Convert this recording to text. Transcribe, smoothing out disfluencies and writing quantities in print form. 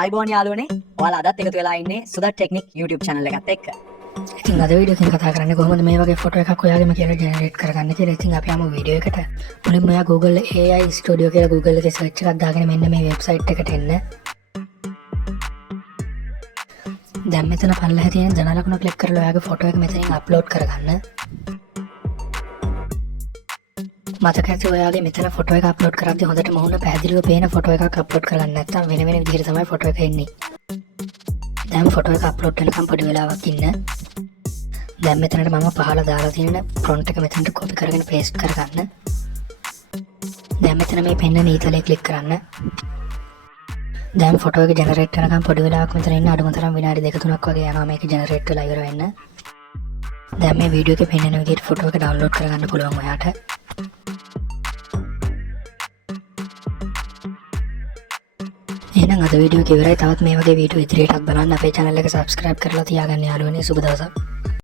ආයිබෝන් යාළුවනේ ඔයාලා අදත් එකතු වෙලා ඉන්නේ සුදත් ටෙක්නික් YouTube channel එකත් එක්ක. ඉතින් අද වීඩියෝ එකෙන් කතා කරන්නේ කොහොමද මේ වගේ ෆොටෝ එකක් ඔයාගෙම කියලා ජෙනරේට් කරගන්න කියලා. ඉතින් අපි යමු වීඩියෝ එකට. මුලින්ම ඔයා Google AI Studio කියලා Google එකේ සර්ච් එකක් දාගෙන මෙන්න මේ වෙබ්සයිට් එකට එන්න. දැන් මෙතන පල්ලෙහා තියෙන ධන ලකුණ ක්ලික් කරලා ඔයාගේ ෆොටෝ එක මෙතනින් අප්ලෝඩ් කරගන්න. මතක ඇති ඔයාගේ මෙතන ෆොටෝ එක අප්ලෝඩ් කරද්දී හොඳට මුහුණ පැහැදිලිව පේන ෆොටෝ එකක් අප්ලෝඩ් කරගන්න නැත්නම් වෙන වෙන විදිහට තමයි ෆොටෝ එක එන්නේ. දැන් ෆොටෝ එක අප්ලෝඩ් වෙනකම් පොඩි වෙලාවක් ඉන්න. දැන් මෙතනට මම පහළ දාලා තියෙන ෆොන්ට් එක මෙතනට කොපි කරගෙන පේස්ට් කරගන්න. දැන් මෙතන මේ පෙන්න ඊතලේ ක්ලික් කරන්න. දැන් ෆොටෝ එක ජෙනරේට් කරනකම් පොඩි වෙලාවක් මෙතන ඉන්න අඩුම තරම් විනාඩි 2-3ක් වගේ යනවා මේක ජෙනරේට් වෙලා ඉවර වෙන්න. දැන් මේ වීඩියෝ එකේ පෙන්නන විදිහට ෆොටෝ එක ඩවුන්ලෝඩ් කරගන්න පුළුවන් ඔයාට. එහෙනම් අද වීඩියෝ එක ඉවරයි. තවත් මේ වගේ වීඩියෝ ඉදිරියටත් බලන්න අපේ channel එක subscribe කරලා තියාගන්න යාළුවනේ. සුබ දවසක්.